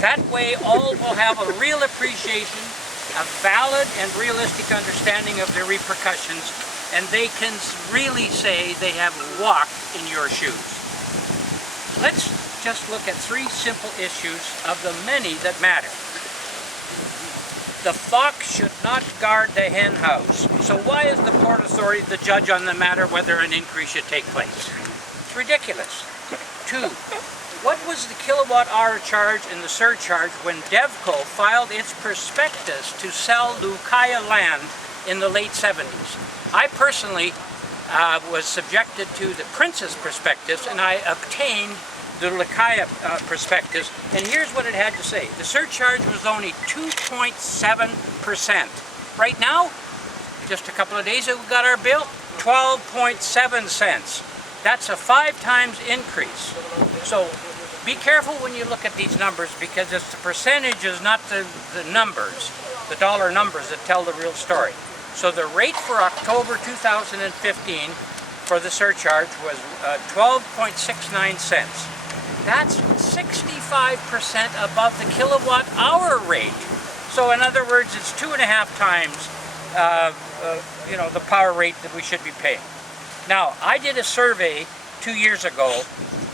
That way all will have a real appreciation, a valid and realistic understanding of the repercussions, and they can really say they have walked in your shoes. Let's just look at three simple issues of the many that matter. The fox should not guard the hen house. So why is the Port Authority the judge on the matter whether an increase should take place? It's ridiculous. 2, what was the kilowatt hour charge in the surcharge when DevCo filed its prospectus to sell Lukaya land in the late 70s? I personally was subjected to the Princess prospectus, and I obtained the Lukaya prospectus, and here's what it had to say. The surcharge was only 2.7%. Right now, just a couple of days ago we got our bill, 12.7 cents. That's a 5 times increase. So be careful when you look at these numbers, because it's the percentages, not the numbers, the dollar numbers that tell the real story. So the rate for October 2015 for the surcharge was 12.69 cents. That's 65% above the kilowatt hour rate. So in other words, it's 2.5 times the power rate that we should be paying. Now, I did a survey 2 years ago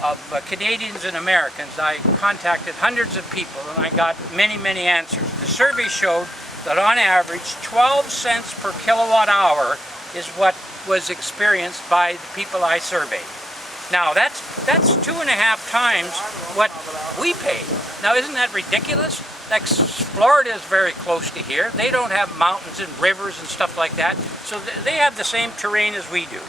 of Canadians and Americans. I contacted hundreds of people and I got many, many answers. The survey showed that on average 12 cents per kilowatt hour is what was experienced by the people I surveyed. Now that's 2.5 times what we pay. Now isn't that ridiculous? Like, Florida is very close to here. They don't have mountains and rivers and stuff like that, so they have the same terrain as we do.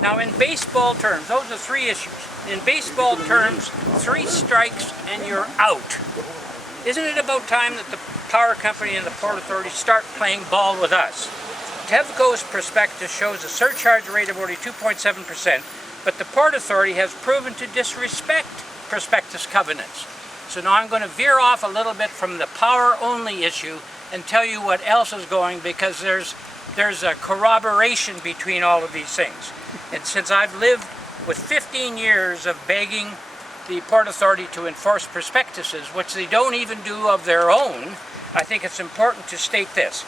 Now in baseball terms, those are 3 issues. In baseball terms, 3 strikes and you're out. Isn't it about time that the power company and the Port Authority start playing ball with us? TEVCO's prospectus shows a surcharge rate of only 2.7%, but the Port Authority has proven to disrespect prospectus covenants. So now I'm going to veer off a little bit from the power-only issue and tell you what else is going, because there's a corroboration between all of these things. And since I've lived with 15 years of begging the Port Authority to enforce prospectuses, which they don't even do of their own, I think it's important to state this.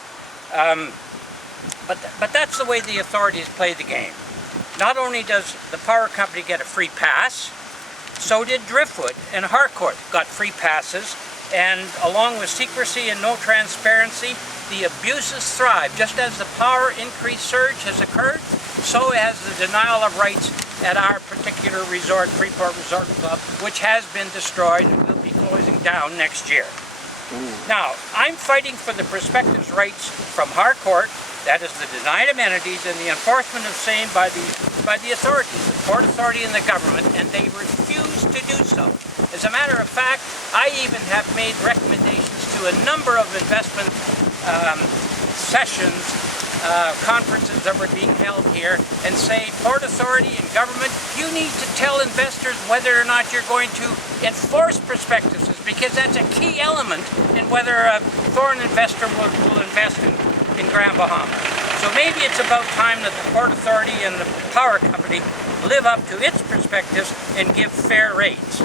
But that's the way the authorities play the game. Not only does the power company get a free pass, so did Driftwood and Harcourt got free passes, and along with secrecy and no transparency, the abuses thrive. Just as the power increase surge has occurred, so has the denial of rights at our particular resort, Freeport Resort Club, which has been destroyed and will be closing down next year. Now, I'm fighting for the prospectus rights from Harcourt, that is the denied amenities, and the enforcement of same by the authorities, the Port Authority and the government, and they refuse to do so. As a matter of fact, I even have made recommendations to a number of investment sessions, conferences that were being held here, and say, Port Authority and government, you need to tell investors whether or not you're going to enforce prospectuses, because that's a key element in whether a foreign investor will invest in Grand Bahama. So maybe it's about time that the Port Authority and the power company live up to its prospectus and give fair rates.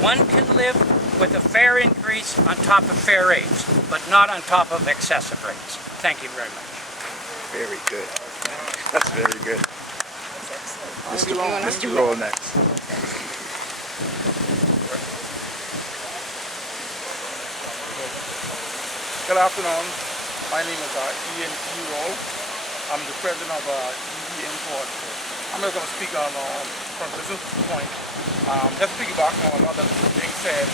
One can live with a fair increase on top of fair rates, but not on top of excessive rates. Thank you very much. Very good. That's very good. Mr. Roll next. Good afternoon. My name is Ian E. Roll. I'm the president of EV Import. I'm just going to speak on from a business point. Just piggyback on what that's being said.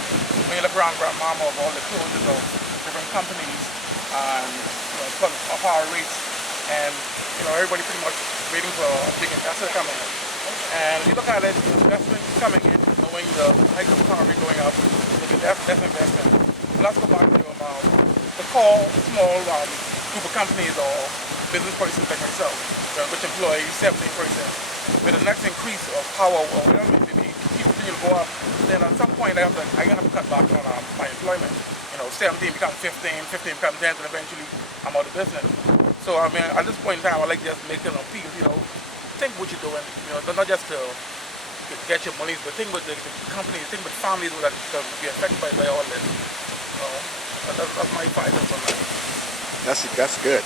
When you look around Grand Bahama of all the closures of different companies and because of our rates, and everybody pretty much waiting for a big investor coming in. And if you look at it, the investment coming in, knowing the hike of economy going up, there'll be definitely investment. But let's go back to the small group of companies or business persons like myself, which employ 17%. With the next increase of power, or whatever it may be, keep continuing to go up, then at some point I'm going to have to cut back on my employment. 17 becomes 15, 15 becomes 10, and eventually I'm out of business. So I mean, at this point in time, I like just making an appeal. Think what you're doing. Not just to get your monies. But think about the companies, think about families that be affected by all this. That's my 5 cents on that. That's good.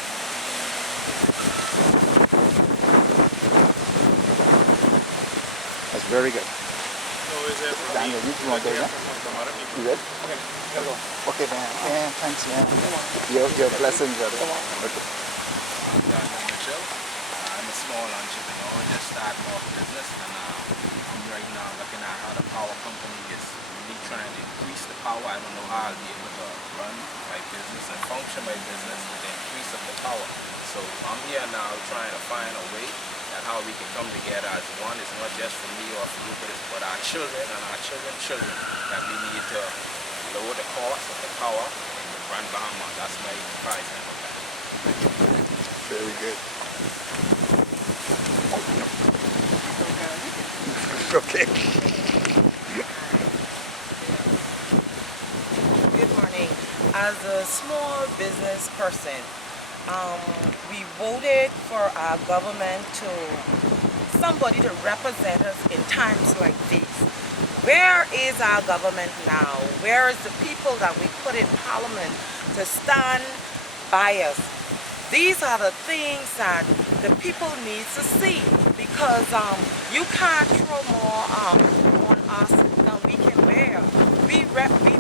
That's very good. So is it Daniel, you want to go, yeah? You good? Okay, gotta go. Okay, man. Man, thanks, man. Your blessings, brother. Okay. Mitchell. I'm a small entrepreneur, just starting off business, and I'm right now looking at how the power company is really trying to increase the power. I don't know how I'll be able to run my business and function my business with the increase of the power. So I'm here now trying to find a way that how we can come together as one. It's not just for me or for you, but our children and our children's children, that we need to lower the cost of the power in the Grand Bahama. That's my advice on that. Very good. Okay. Good morning. As a small business person, we voted for our government somebody to represent us in times like these. Where is our government now? Where is the people that we put in parliament to stand by us? These are the things that the people need to see, because you can't throw more on us than we can bear. We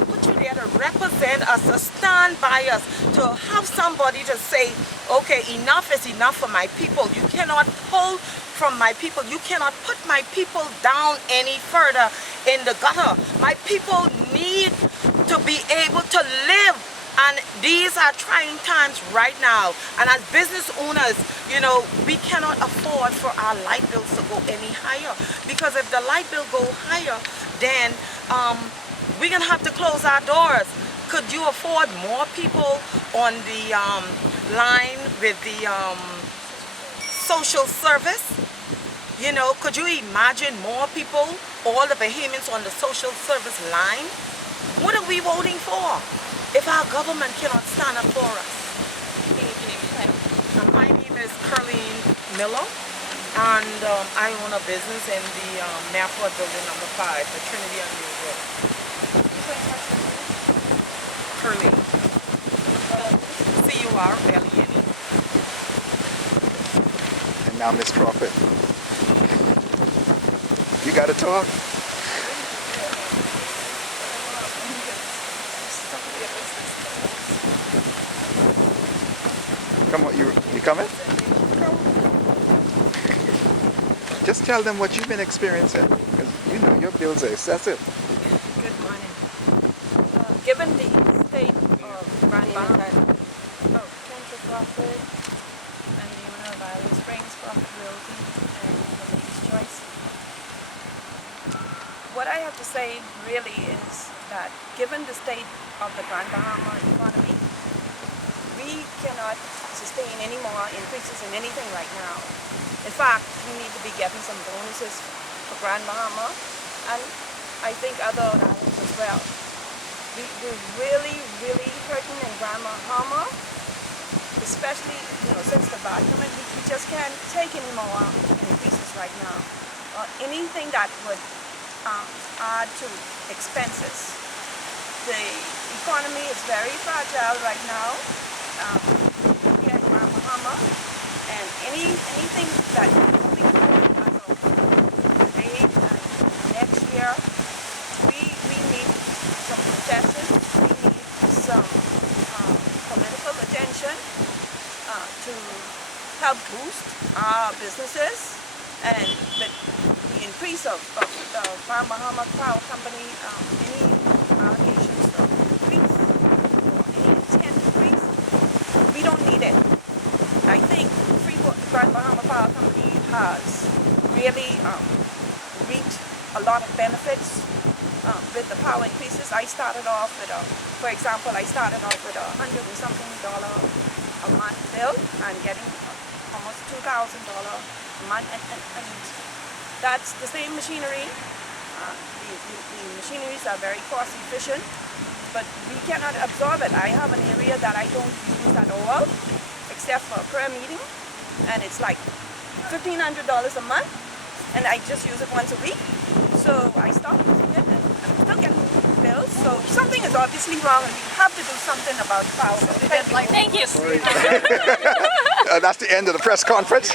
put you there to represent us, to stand by us, to have somebody to say, okay, enough is enough for my people. You cannot pull from my people. You cannot put my people down any further in the gutter. My people need to be able to live. And these are trying times right now. And as business owners, we cannot afford for our light bills to go any higher. Because if the light bill go higher, then we're going to have to close our doors. Could you afford more people on the line with the social service? Could you imagine more people, all the Bahamians on the social service line? What are we voting for if our government cannot stand up for us? My name is Carleen Miller, and I own a business in the Marford Building number 5, the Trinity on New Road. Carleen. C-U-R-L-E-N-E. And now Miss Crawford. You got to talk. Come on, you coming? Just tell them what you've been experiencing, because your bills are excessive. Good morning. Given the state of Grand Bahama, Kendra Crawford, and the owner of Island Springs Crawford Realty and the Lady's Choice, what I have to say really is that given the state of the Grand Bahama economy, we cannot sustain any more increases in anything right now. In fact, we need to be getting some bonuses for Grand Bahama, and I think other islands as well. We're really, really hurting in Grand Bahama, especially since the document. We just can't take any more increases right now. Anything that would add to expenses. The economy is very fragile right now here in Grand Bahama, and anything that moving forward as of today and next year, we need some concessions. We need some political attention to help boost our businesses, and the increase of the Grand Bahama Power Company, any allegations of increase or any intent increase, we don't need it. I think Grand Bahama Power Company has really reaped a lot of benefits with the power increases. I started off with for example, I started off with $100 and something a month bill and getting almost $2,000 a month, and that's the same machinery. The machineries are very cost efficient, but we cannot absorb it. I have an area that I don't use at all, except for a prayer meeting, and it's like $1,500 a month and I just use it once a week. So I stopped using it, and I'm still getting bills. So something is obviously wrong, and we have to do something about power. Thank you. That's the end of the press conference.